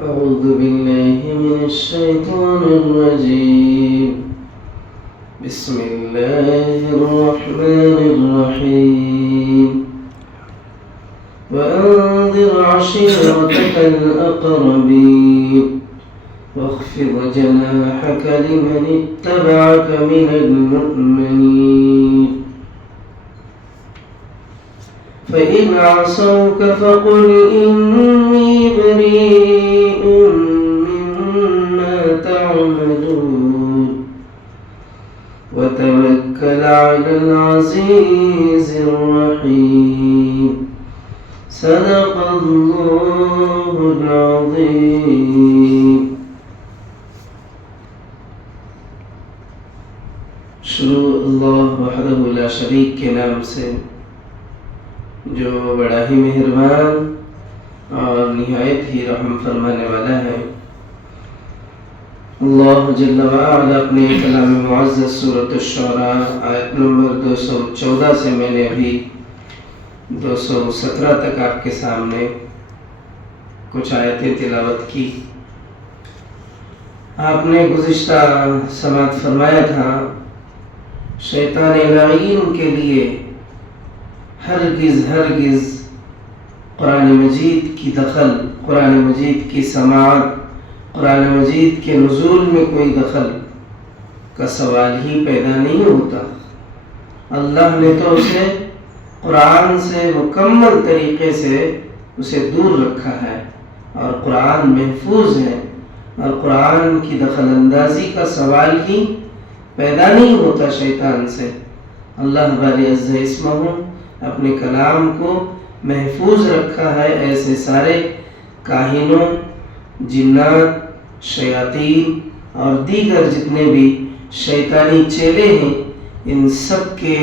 أعوذ بالله من الشيطان الرجيم بسم الله الرحمن الرحيم وأنذر عشيرتك الأقربين واخفض جناحك لمن اتبعك من المؤمنين فإن عصوك فقل إني بريء مما تعملون وتوكل على العزيز الرحيم صدق الله العظيم. شروع اللہ وحدہ لا شریک کے نام سے جو بڑا ہی مہربان اور نہایت ہی رحم فرمانے والا ہے. اللہ جل وعلا اپنے کلام معزز سورۃ الشعراء آیت نمبر 214 سے میں نے ابھی 217 تک آپ کے سامنے کچھ آیتیں تلاوت کی. آپ نے گزشتہ سماعت فرمایا تھا شیطان لعین کے لیے ہرگز قرآن مجید کی دخل، قرآن مجید کی سماعت، قرآن مجید کے نزول میں کوئی دخل کا سوال ہی پیدا نہیں ہوتا. اللہ نے تو اسے قرآن سے مکمل طریقے سے اسے دور رکھا ہے اور قرآن محفوظ ہے اور قرآن کی دخل اندازی کا سوال ہی پیدا نہیں ہوتا شیطان سے. اللہ باری عز اسمہ اپنے کلام کو محفوظ رکھا ہے ایسے سارے کاہنوں، جنات، شیاطین اور دیگر جتنے بھی شیطانی چیلے ہیں ان سب کے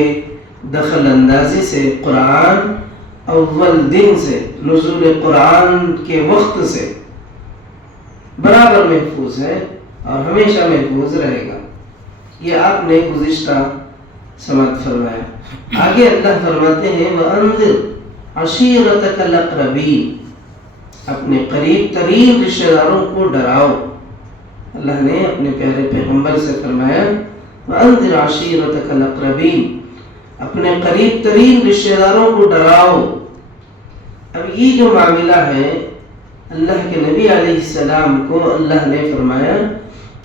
دخل اندازی سے قرآن اول دن سے، نزول قرآن کے وقت سے برابر محفوظ ہے اور ہمیشہ محفوظ رہے گا. یہ آپ نے گزشتہ سماعت فرمایا. آگے اللہ فرماتے ہیں وَأَنذِرْ عَشِيرَتَكَ الْأَقْرَبِينَ، اپنے قریب ترین رشتہ داروں کو ڈراؤ. اللہ نے اپنے پیارے پیغمبر سے فرمایا وَأَنذِرْ عَشِيرَتَكَ الْأَقْرَبِينَ، اپنے قریب ترین رشتہ داروں کو ڈراؤ. اب یہ جو معاملہ ہے اللہ کے نبی علیہ السلام کو اللہ نے فرمایا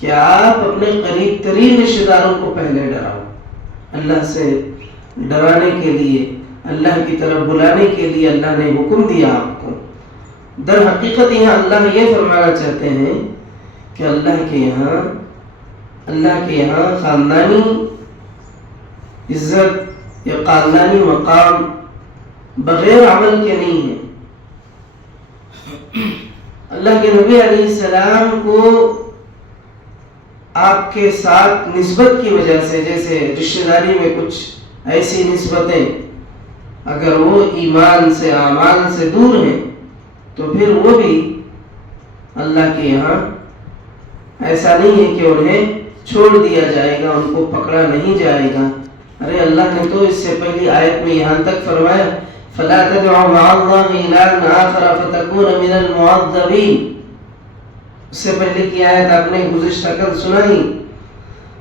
کہ آپ اپنے قریب ترین رشتہ داروں کو پہلے ڈراؤ. اللہ سے ڈرانے کے لیے، اللہ کی طرف بلانے کے لیے اللہ نے حکم دیا آپ کو. در حقیقت یہاں اللہ یہ فرمانا چاہتے ہیں کہ اللہ کے یہاں خاندانی عزت یا خاندانی مقام بغیر عمل کے نہیں ہے. اللہ کے نبی علیہ السلام کو آپ کے ساتھ نسبت کی وجہ سے، جیسے رشتہ داری میں کچھ ایسی نسبتیں اگر وہ ایمان سے، اعمال سے دور ہیں تو پھر وہ بھی اللہ کے یہاں ایسا نہیں ہے کہ انہیں چھوڑ دیا جائے گا، ان کو پکڑا نہیں جائے گا. ارے اللہ نے تو اس سے پہلی آیت میں یہاں تک فرمایا فَلَا تَدْعُوا مَعَ اللَّهِ إِلَٰهًا آخَرَ فَتَكُونَ مِنَ الْمُعَذَّبِينَ. اس سے پہلے کی آیت آپ نے گزشتہ کل سنائی.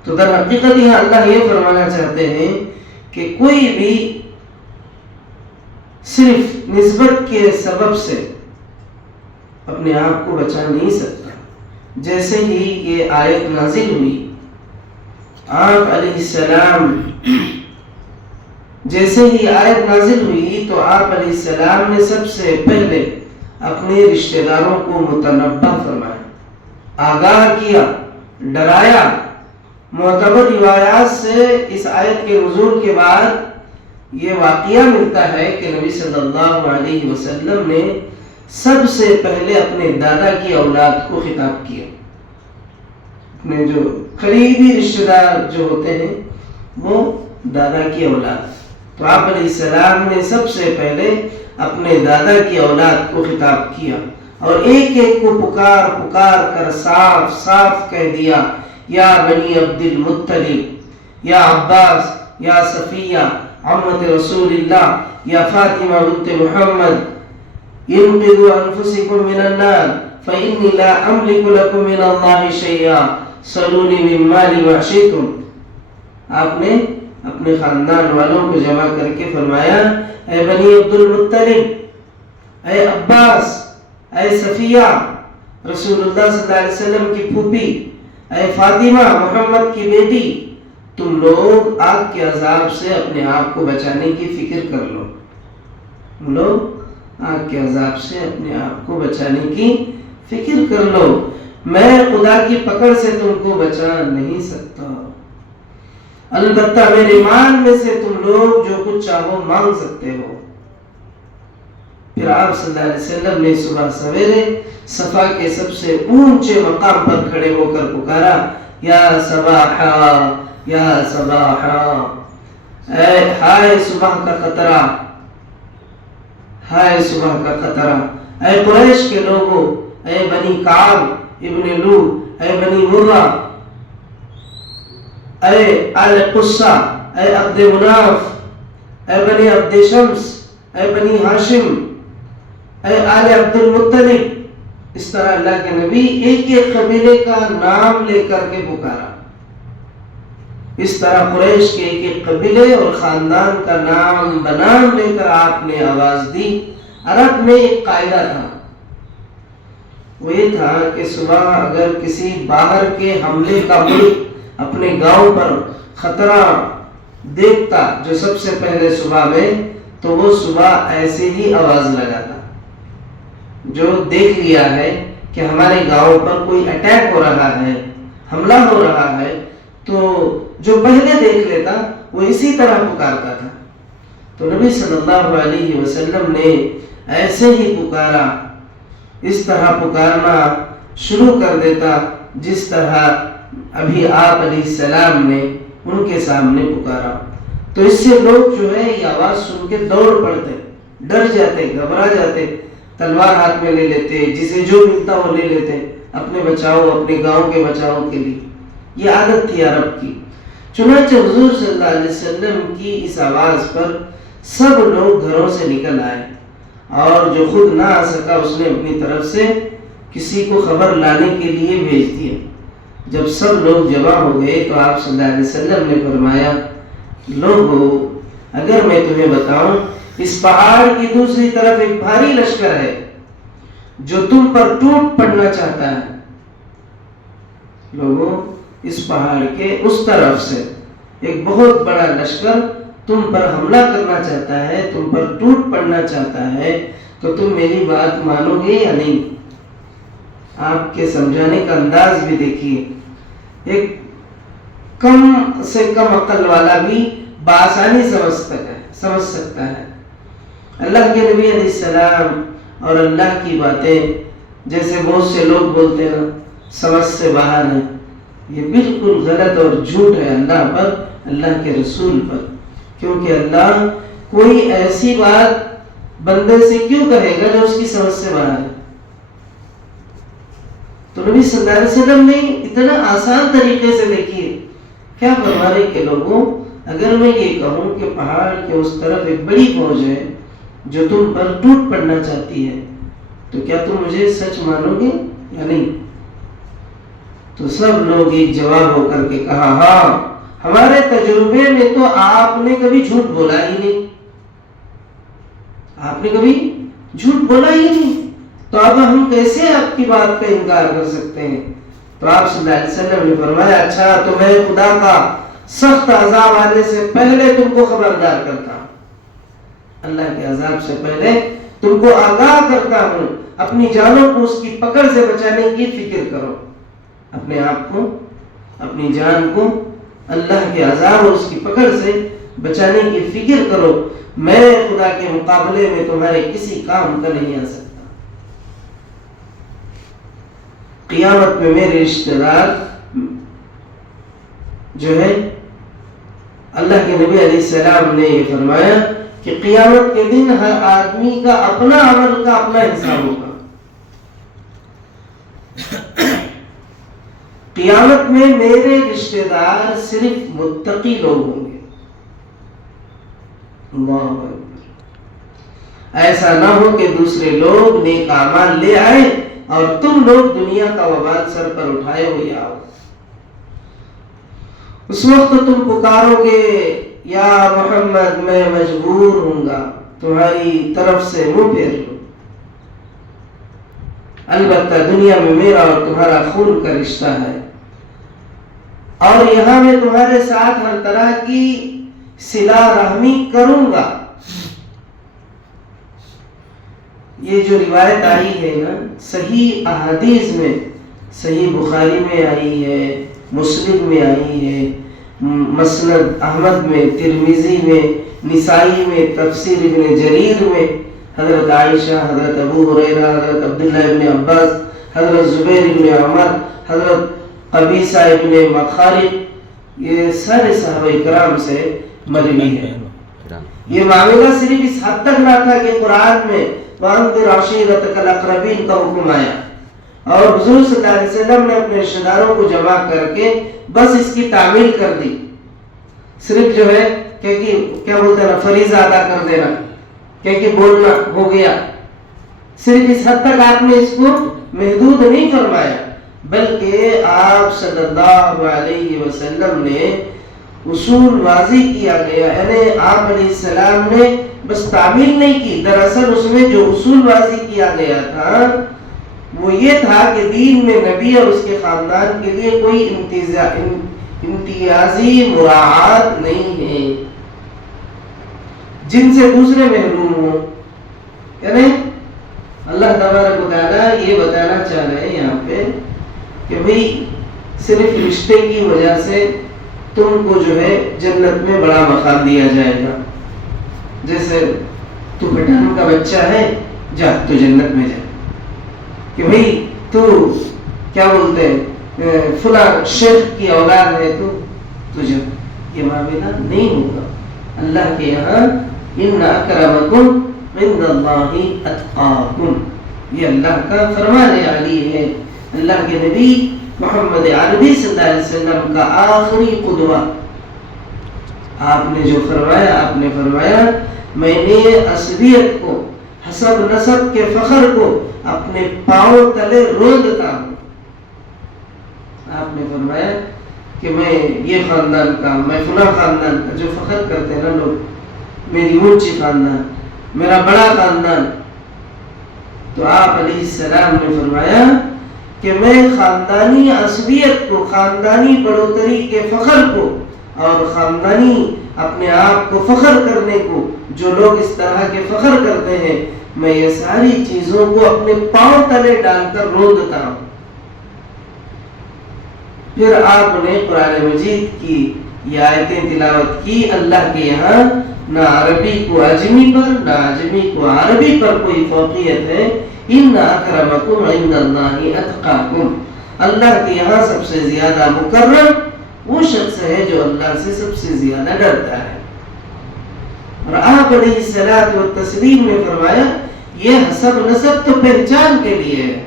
تو در حقیقت یہاں اللہ یہ فرمانا چاہتے ہیں کہ کوئی بھی صرف نسبت کے سبب سے اپنے آپ کو بچا نہیں سکتا. جیسے ہی یہ آیت نازل ہوئی آپ علیہ السلام تو آپ علیہ السلام نے سب سے پہلے اپنے رشتہ داروں کو متنبہ فرمایا، آگاہ کیا، ڈرایا. معتبر روایات سے اس آیت کے نزول کے بعد یہ واقعہ ملتا ہے کہ نبی صلی اللہ علیہ وسلم نے سب سے پہلے اپنے دادا کی اولاد کو خطاب کیا. اپنے جو قریبی رشتہ دار جو ہوتے ہیں وہ دادا کی اولاد. تو آپ علیہ السلام نے سب سے پہلے اپنے دادا کی اولاد کو خطاب کیا اور ایک ایک کو پکار کر صاف صاف کہہ دیا یا بنی عبد المطلب، یا عباس، یا صفیہ عمت رسول اللہ، یا فاطمہ بنت محمد، انقذوا انفسکم من النار فإني لا أملك لكم من الله شيئا سلوني من مالي ما شئتم. آپ نے اپنے خاندان والوں کو جمع کر کے فرمایا اے بنی عبد المطلب، اے عباس، اے صفیہ رسول اللہ صلی اللہ علیہ وسلم کی پھوپھی، اے فاطمہ محمد کی بیٹی، تم لوگ آگ کے عذاب سے اپنے آپ کو بچانے کی فکر کر لو. تم لوگ آگ کے عذاب سے اپنے آپ کو بچانے کی فکر کر لو. میں خدا کی پکڑ سے تم کو بچا نہیں سکتا، البتہ میرے مال میں سے تم لوگ جو کچھ چاہو مانگ سکتے ہو. پھر آپ صلی اللہ علیہ وسلم نے صبح سویرے صفا کے سب سے اونچے مقام پر کھڑے ہو کر پکارا یا صباحا یا صباحا، اے ہائے صبح کا خطرہ، ہائے صبح کا خطرہ. اے قریش کے لوگوں، اے بنی کعب ابن لو، اے بنی مرہ، اے آل قصہ، اے عبد مناف، اے بنی عبد شمس، اے بنی ہاشم، اے آل عبد المطلب. اس طرح اللہ کے نبی ایک ایک قبیلے کا نام لے کر کے پکارا. اس طرح قریش کے ایک ایک قبیلے اور خاندان کا نام بنام لے کر آپ نے آواز دی. عرب میں ایک قاعدہ تھا، وہ یہ تھا کہ صبح اگر کسی باہر کے حملے کا ملک اپنے گاؤں پر خطرہ دیکھتا جو سب سے پہلے صبح میں، تو وہ صبح ایسے ہی آواز لگاتا. جو دیکھ لیا ہے کہ ہمارے گاؤں پر کوئی اٹیک ہو رہا ہے، حملہ ہو رہا ہے، تو جو پہلے دیکھ لیتا وہ اسی طرح پکارتا تھا. تو نبی صلی اللہ علیہ وسلم نے ایسے ہی پکارا، اس طرح پکارنا شروع کر دیتا جس طرح ابھی آپ علیہ السلام نے ان کے سامنے پکارا. تو اس سے لوگ جو ہے یہ آواز سن کے دوڑ پڑتے، ڈر جاتے، گھبرا جاتے، تلوار ہاتھ میں لے لیتے، جسے جو ملتا وہ لے لیتے اپنے بچاؤ، اپنے گاؤں کے بچاؤ کے لیے. یہ عادت تھی عرب کی. چنانچہ حضور صلی اللہ علیہ وسلم کی اس آواز پر سب لوگ گھروں سے نکل آئے، اور جو خود نہ آ سکا اس نے اپنی طرف سے کسی کو خبر لانے کے لیے بھیج دیا. جب سب لوگ جمع ہو گئے تو آپ صلی اللہ علیہ وسلم نے فرمایا لوگو، اگر میں تمہیں بتاؤں اس پہاڑ کی دوسری طرف ایک بھاری لشکر ہے جو تم پر ٹوٹ پڑنا چاہتا ہے. لوگوں، اس پہاڑ کے اس طرف سے ایک بہت بڑا لشکر تم پر حملہ کرنا چاہتا ہے، تم پر ٹوٹ پڑنا چاہتا ہے، تو تم میری بات مانو گے یا نہیں؟ آپ کے سمجھانے کا انداز بھی دیکھیے. ایک کم سے کم عقل والا بھی بآسانی سمجھ سکتا ہے. اللہ کے نبی علیہ السلام اور اللہ کی باتیں جیسے بہت سے لوگ بولتے ہیں سمجھ سے باہر ہیں، یہ بالکل غلط اور جھوٹ ہے اللہ پر، اللہ کے رسول پر. کیونکہ اللہ کوئی ایسی بات بندے سے کیوں کہے گا جو اس کی سمجھ سے باہر ہے؟ تو نبی صلی اللہ علیہ وسلم نے اتنا آسان طریقے سے دیکھیے کیا فرمانے کے لوگوں، اگر میں یہ کہوں کہ پہاڑ کے اس طرف ایک بڑی فوج ہے جو تم پر ٹوٹ پڑنا چاہتی ہے، تو کیا تم مجھے سچ مانو گے یا نہیں؟ تو سب لوگ ایک جواب ہو کر کے کہا ہاں، ہمارے تجربے میں تو آپ نے کبھی جھوٹ بولا ہی نہیں، آپ نے کبھی جھوٹ بولا ہی نہیں، تو اب ہم کیسے آپ کی بات کا انکار کر سکتے ہیں؟ تو آپ صلی اللہ علیہ وسلم نے فرمایا اچھا تو میں خدا کا سخت عذاب آنے سے پہلے تم کو خبردار کرتا ہوں، اللہ کے عذاب سے پہلے تم کو آگاہ کرتا ہوں، اپنی جانوں کو اس کی پکڑ سے بچانے کی فکر کرو، اپنے آپ کو، اپنی جان کو اللہ کے عذاب اور اس کی پکڑ سے بچانے کی فکر کرو. میں خدا کے مقابلے میں تمہارے کسی کام کا نہیں آ سکتا. قیامت میں میرے رشتہ دار جو ہے، اللہ کے نبی علیہ السلام نے یہ فرمایا کہ قیامت کے دن ہر آدمی کا اپنا عمل کا اپنا حساب ہوگا. قیامت میں میرے رشتہ دار صرف متقی لوگ ہوں گے. اللہ اکبر. ایسا نہ ہو کہ دوسرے لوگ نیک اعمال لے آئے اور تم لوگ دنیا کا وبال سر پر اٹھائے ہوئے آؤ۔ اس وقت تم پکارو گے یا محمد میں مجبور ہوں گا، تمہاری طرف سے منہ پھیر لو، البتہ دنیا میں میرا اور تمہارا خون کا رشتہ ہے، اور یہاں میں تمہارے ساتھ ہر طرح کی صلہ رحمی کروں گا۔ یہ جو روایت آئی ہے نا صحیح احادیث میں، صحیح بخاری میں آئی ہے، مسلم میں آئی ہے، مسند احمد میں، ترمذی میں، نسائی میں، تفسیر ابن جریر میں، حضرت عائشہ، حضرت ابو ہریرہ، حضرت عبداللہ ابن عباس، حضرت زبیر ابن عمر، حضرت قبیصہ ابن مخارق، یہ سارے صحابہ کرام سے مروی ہے۔ یہ معاملہ صرف اس حد تک نہ تھا کہ قرآن میں وَأَنذِرْ عَشِيرَتَكَ الْأَقْرَبِينَ کا حکم آیا اور حضور صلی اللہ علیہ وسلم نے اپنے رشتہ داروں کو جمع کر کے بس اس کی تعمیل کر دی، صرف جو ہے کہ کیا بولتے ہیں فریضہ ادا کر دینا، کہ بولنا ہو گیا، صرف اس حد تک آپ نے اس کو محدود نہیں فرمایا، بلکہ آپ صلی اللہ علیہ وسلم نے اصول واضح کیا گیا، یعنی آپ علیہ السلام نے بس تعمیل نہیں کی، دراصل اس میں جو اصول واضح کیا گیا تھا وہ یہ تھا کہ دین میں نبی اور اس کے خاندان کے لیے کوئی امتیازی مراعات نہیں ہے جن سے دوسرے محروم ہوں۔ یعنی اللہ تبارک و تعالیٰ یہ بتانا چاہ رہے ہیں یہاں پہ کہ بھئی صرف رشتے کی وجہ سے تم کو جو ہے جنت میں بڑا مقام دیا جائے گا، جیسے تو پٹھان کا بچہ ہے جا تو جنت میں جا، کہ بھئی تو کیا بولتے ہیں فلاں شیخ کی اولاد ہے تو تجھے، یہ معاملہ نہیں ہوگا۔ اللہ کے یہاں ان اکرمکم عند اللہ اتقاکم، یہ اللہ کا فرمان علی ہے، اللہ کے نبی محمد عربی صلی اللہ علیہ وسلم کا آخری قدوہ۔ آپ نے جو فرمایا، آپ نے فرمایا میں نے عصبیت کو، حسب نسب کے فخر کو اپنے پاؤں تلے روندا ہوں۔ آپ نے فرمایا کہ میں یہ خاندان کا، میں فلاں خاندان کا، جو فخر کرتے ہیں نا لوگ، میری اونچی خاندان، میرا بڑا خاندان، تو آپ علیہ السلام نے فرمایا کہ میں خاندانی عصبیت کو، خاندانی بڑھوتری کے فخر کو اور خاندانی اپنے آپ کو فخر کرنے کو، جو لوگ اس طرح کے فخر کرتے ہیں، میں یہ ساری چیزوں کو اپنے پاؤں تلے ڈال کر رو دیتا ہوں۔ پھر آپ نے قرآن مجید کی یہ آیتیں تلاوت کی۔ اللہ کے یہاں نہ عربی کو عجمی پر، نہ عجمی کو عربی پر کوئی فوقیت ہے۔ ان اکرمکم عند اللہ اتقاکم، اللہ کے یہاں سب سے زیادہ مکرم وہ شخص ہے جو اللہ سے سب سے زیادہ ڈرتا ہے۔ اور آپ علیہ الصلوۃ والتسلیم نے فرمایا یہ حسب نسب تو پہچان کے لیے ہے،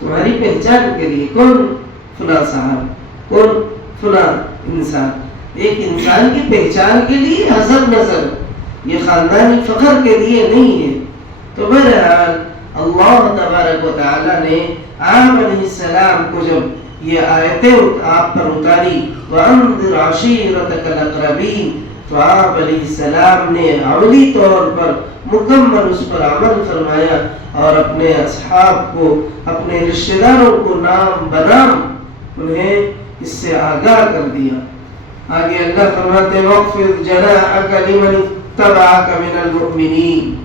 تمہاری پہچان کے لیے، کون فلاں صاحب، کون فلاں انسان، ایک انسان کی پہچان کے لیے حسب نسب، یہ خاندانی فخر کے لیے نہیں ہے۔ تو بہرحال اللہ تبارک و تعالی نے آپ علیہ السلام کو جب یہ آیتیں آپ پر اتاری وَأَنذِرْ عَشِيرَتَكَ الْأَقْرَبِينَ، تو آپ علیہ السلام نے عملی طور پر مکمل اس پر عمل فرمایا اور اپنے اصحاب کو، اپنے رشتہ داروں کو نام بنام انہیں اس سے آگاہ کر دیا۔ آگے اللہ فرماتے ہیں وَاخْفِضْ جَنَاحَكَ لِمَنِ اتَّبَعَكَ مِنَ الْمُؤْمِنِينَ،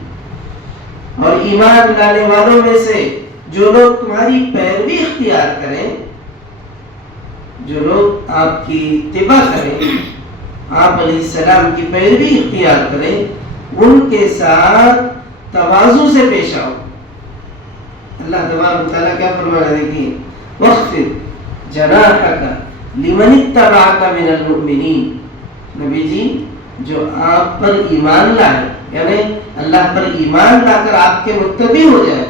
اور ایمان لانے والوں میں سے جو لوگ تمہاری پیروی اختیار کریں، جو لوگ آپ کی اتباع کریں، آپ علیہ السلام کی پیروی اختیار کریں، ان کے ساتھ تواضع سے پیش آؤ۔ اللہ تبارک و تعالیٰ کیا فرما رہے ہیں، دیکھیے وَاخْفِضْ جَنَاحَكَ لِمَنِ اتَّبَعَكَ مِنَ الْمُؤْمِنِينَ، نبی جی جو آپ پر ایمان لائے، یعنی اللہ پر ایمان لا کر آپ کے متبع ہو جائے،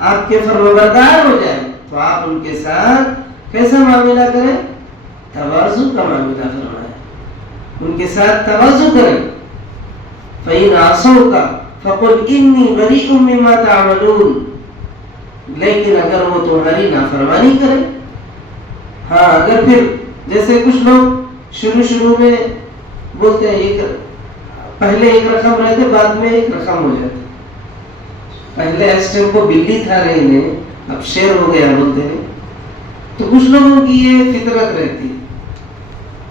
آپ کے فرمانبردار ہو جائے، تو آپ ان کے ساتھ کیسا معاملہ کریں؟ تواضع کا معاملہ فرمائیں، ان کے ساتھ تواضع کریں۔ فَإِنْ عَصَوْكَ فقل انی بریء مما تعملون، لیکن اگر وہ تمہاری نافرمانی کرے، ہاں اگر پھر جیسے کچھ لوگ شروع میں بولتے ہیں پہلے ایک رقم رہتے بعد میں ایک رقم ہو جاتے، پہلے اس ٹائم کو بلی تھا رہے اب شیر ہو گیا بولتے ہیں، تو کچھ لوگوں کی یہ فطرت رہتی ہے۔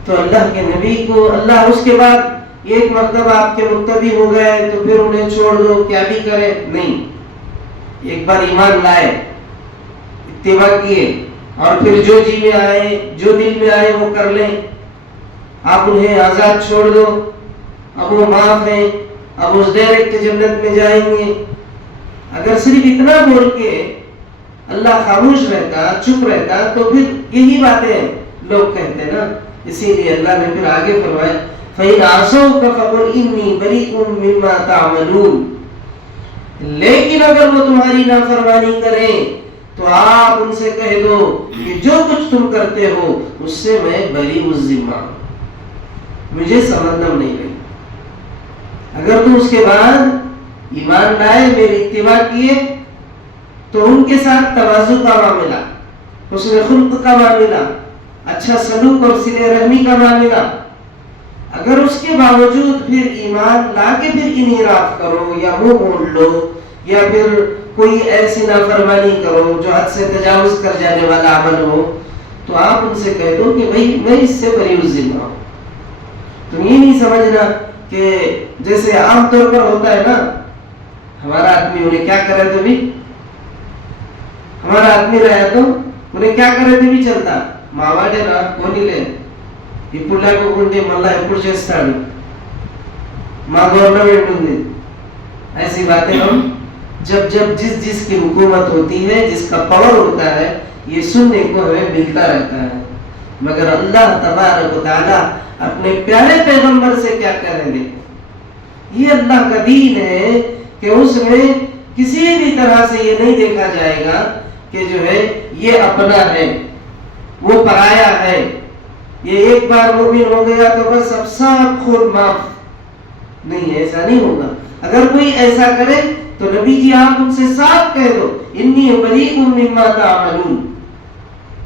تو اللہ کے نبی کو اللہ اس کے بعد ایک مرتبہ آپ کے متبع ہو گئے تو پھر انہیں چھوڑ دو، کیا بھی کرے، نہیں، ایک بار ایمان لائے، اتباع کیے، اور پھر جو جی میں آئے جو دل میں آئے وہ کر لیں، آپ انہیں آزاد چھوڑ دو، اب وہ معاف ہیں، اب اس ڈائریکٹ جنت میں جائیں گے۔ اگر صرف اتنا بول کے اللہ خاموش رہتا، چپ رہتا، تو پھر یہی باتیں لوگ کہتے ہیں نا، اسی لیے اللہ نے پھر آگے فرمایا فَإِنْ عَصَوْكَ فَقُلْ إِنِّي بَرِيءٌ مِّمَّا تَعْمَلُونَ، لیکن اگر وہ تمہاری نافرمانی کریں تو آپ ان سے کہہ دو کہ جو کچھ تم کرتے ہو اس سے میں بری الذمہ ہوں، مجھے سمندم نہیں رہی۔ اگر تم اس کے بعد ایمان لائے، میری اتباع کیے، تو ان کے ساتھ تواضع کا معاملہ، حسن خلق کا معاملہ، اچھا سلوک اور صلہ رحمی کا معاملہ، اگر اس کے باوجود پھر ایمان لا کے پھر انحراف کرو یا منہ موڑ لو یا پھر کوئی ایسی نافرمانی کرو جو حد سے تجاوز کر جانے والا عمل ہو، تو آپ ان سے کہہ دو کہ بھائی میں اس سے بری الذمہ ہوں۔ تم یہ نہیں سمجھنا کہ جیسے عام طور پر ہوتا ہے نا، ہمارا آدمی انہیں کیا کرے تو بھی، ہمارا آدمی رہا تو انہیں کیا کرے تو بھی چلتا، మావాడే రా పోనీలే ఇప్పుడు లేకుంటే మళ్ళా ఎప్పుడు చేస్తాడు, మా గవర్నమెంట్ ఉంది, ایسی باتیں ہم جب جس کی حکومت ہوتی ہے، جس کا پاور ہوتا ہے، یہ سننے کو ہمیں ملتا رہتا ہے، مگر اللہ تبارک و تعالی اپنے پیارے پیغمبر سے کیا کہیں گے؟ یہ اللہ کا دین ہے کہ اس میں کسی بھی طرح سے یہ نہیں دیکھا جائے گا کہ جو ہے یہ اپنا ہے وہ پرایا ہے، یہ ایک بار مومن ہو گیا تو بس اب سب خود معاف، نہیں، ایسا نہیں ہوگا۔ اگر کوئی ایسا کرے تو نبی جی آپ ان سے صاف کہہ دو انی بریء مما تعملون،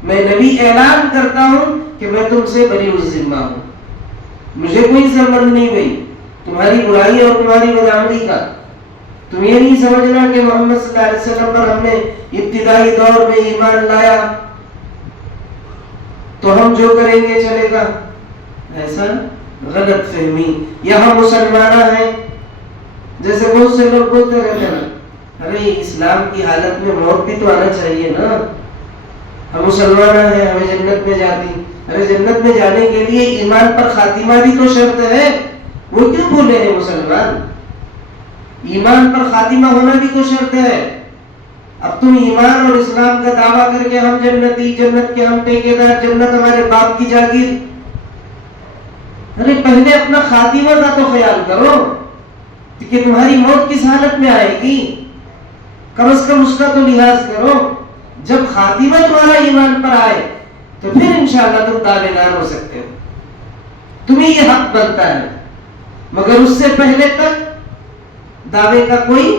میں نبی اعلان کرتا ہوں کہ میں تم سے بری الذمہ ہوں، مجھے کوئی سرمند نہیں بھائی تمہاری برائی اور تمہاری بدعملی کا۔ تم یہ نہیں سمجھنا کہ محمد صلی اللہ علیہ وسلم پر ہم نے ابتدائی دور میں ایمان لایا تو ہم جو کریں گے چلے گا، ایسا غلط فہمی۔ یہاں مسلمانہ ہیں، جیسے بہت سے لوگ بولتے رہتے ہیں ارے اسلام کی حالت میں موت بھی تو آنا چاہیے نا، ہم مسلمان ہیں ہمیں جنت میں جاتی، ارے جنت میں جانے کے لیے ایمان پر خاتمہ بھی تو شرط ہے، وہ کیوں بھولے ہیں مسلمان؟ ایمان پر خاتمہ ہونا بھی تو شرط ہے۔ اب تم ایمان اور اسلام کا دعویٰ کر کے ہم جنتی، جنت کے ہم ٹھیکیدار، جنت ہمارے باپ کی جاگیر، ارے پہلے اپنا خاتمہ کا تو خیال کرو کہ تمہاری موت کس حالت میں آئے گی، کم از کم اس کا تو لحاظ کرو۔ جب خاتمہ تمہارا ایمان پر آئے تو پھر انشاءاللہ تم دعوے دار ہو سکتے ہو، تمہیں یہ حق بنتا ہے، مگر اس سے پہلے تک دعوے کا کوئی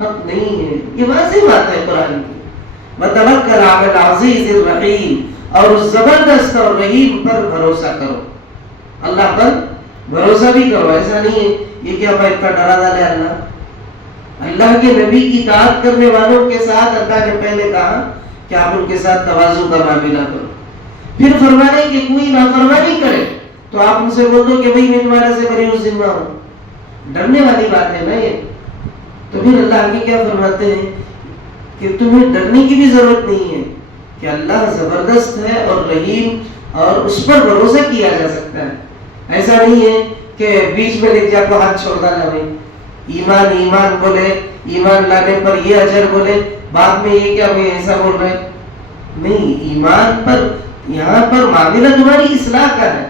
حق نہیں ہے۔ یہ واضح بات ہے قرآن کی، وَتَوَكَّلْ عَلَى الْعَزِيزِ الرَّحِيمِ، اور اس زبردست اور رحیم پر بھروسہ کرو، اللہ پر بھروسہ بھی کرو۔ ایسا نہیں ہے یہ کیا بھائی اتنا ڈرا ڈالے اللہ کے نبی کی اطاعت کرنے والوں کے ساتھ اللہ نے پہلے کہا کہ آپ ان کے ساتھ تواضع کا معاملہ کرو، پھر فرمانے کہ کوئی نافرمانی کرے تو آپ ان سے بول دو کہ بھائی میں تمہارے سے بری الذمہ ہوں، ڈرنے والی بات ہے نا یہ۔ تو پھر اللہ آگے کیا فرماتے ہیں کہ تمہیں ڈرنے کی بھی ضرورت نہیں ہے کہ اللہ زبردست ہے اور رحیم، اور اس پر بھروسہ کیا جا سکتا ہے۔ ایسا نہیں ہے کہ بیچ میں لکھ جا کو ہاتھ چھوڑ دینا، بھائی ایمان بولے، ایمان لانے پر یہ اجر بولے، بعد میں یہ کیا ہوئے ایسا بول رہے، نہیں، ایمان پر یہاں پر معاملہ تمہاری اصلاح کا ہے،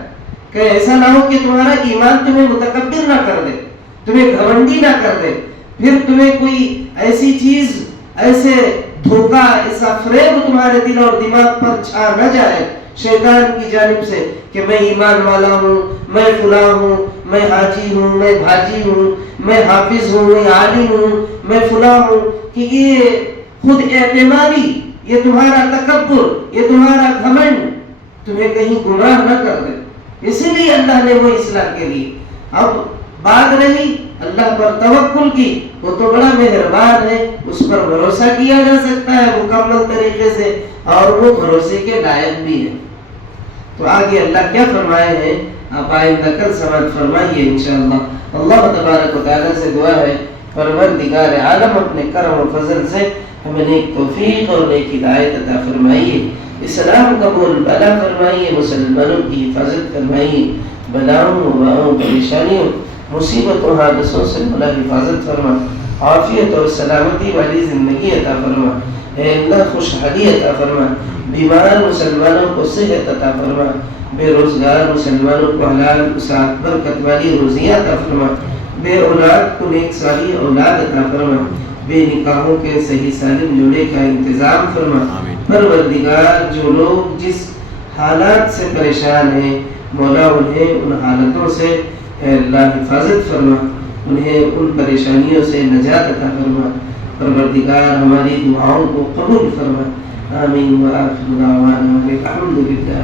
کہ ایسا نہ ہو کہ تمہارا ایمان تمہیں متکبر نہ کر دے، تمہیں گھمنڈی نہ کر دے، پھر تمہیں کوئی ایسی چیز، ایسے دھوکہ، ایسا فریب تمہارے دل اور دماغ پر چھا نہ جائے، شیطان کی جانب سے کہ میں ایمان والا ہوں، میں فلاں ہوں، میں حاجی ہوں، میں بھاجی ہوں، میں حافظ ہوں، میں عالم ہوں، میں فلاں ہوں، کہ یہ خود اعتمادی، یہ تمہارا تکبر، یہ تمہارا گھمنڈ تمہیں کہیں گمراہ نہ کر دے۔ اسی لیے اللہ نے وہ اصلاح کے لیے اب بات رہی اللہ پر توکل کی، وہ تو بڑا مہربان ہے، اس پر بھروسہ کیا جا سکتا ہے مکمل طریقے سے، اور وہ بھروسے کے لائق بھی ہے۔ تو آگے اللہ کیا فرمائے ہیں آپ آئندہ کل سماعت فرمائیے انشاءاللہ۔ اللہ تبارک و تعالیٰ سے دعا ہے پروردگار عالم اپنے کرم و فضل سے ہمیں نیک توفیق اور نیک ہدایت عطا فرمائیے، اسلام قبول بلا فرمائیے، مسلمانوں کی حفاظت فرمائیے، بلاؤں وباؤں پریشانیوں مصیبتوں حادثوں سے مولا حفاظت فرما، عافیت اور سلامتی والی زندگی عطا فرما، اے اللہ خوشحالی عطا فرما، بیمار مسلمانوں کو صحت عطا فرما، بے روزگار مسلمانوں کو حلال وسعت برکت والی روزیاں عطا فرما، بے اولاد کو نیک صالح اولاد عطا فرما، بے نکاحوں کے صحیح سالم جوڑے کا انتظام فرما۔ پروردگار جو لوگ جس حالات سے پریشان ہیں مولا انہیں ان حالتوں سے اے اللہ حفاظت فرما، انہیں ان پریشانیوں سے نجات عطا فرما۔ پروردگار ہماری دعاؤں کو قبول فرما۔ آمین وآخر دعوانا الحمد للہ۔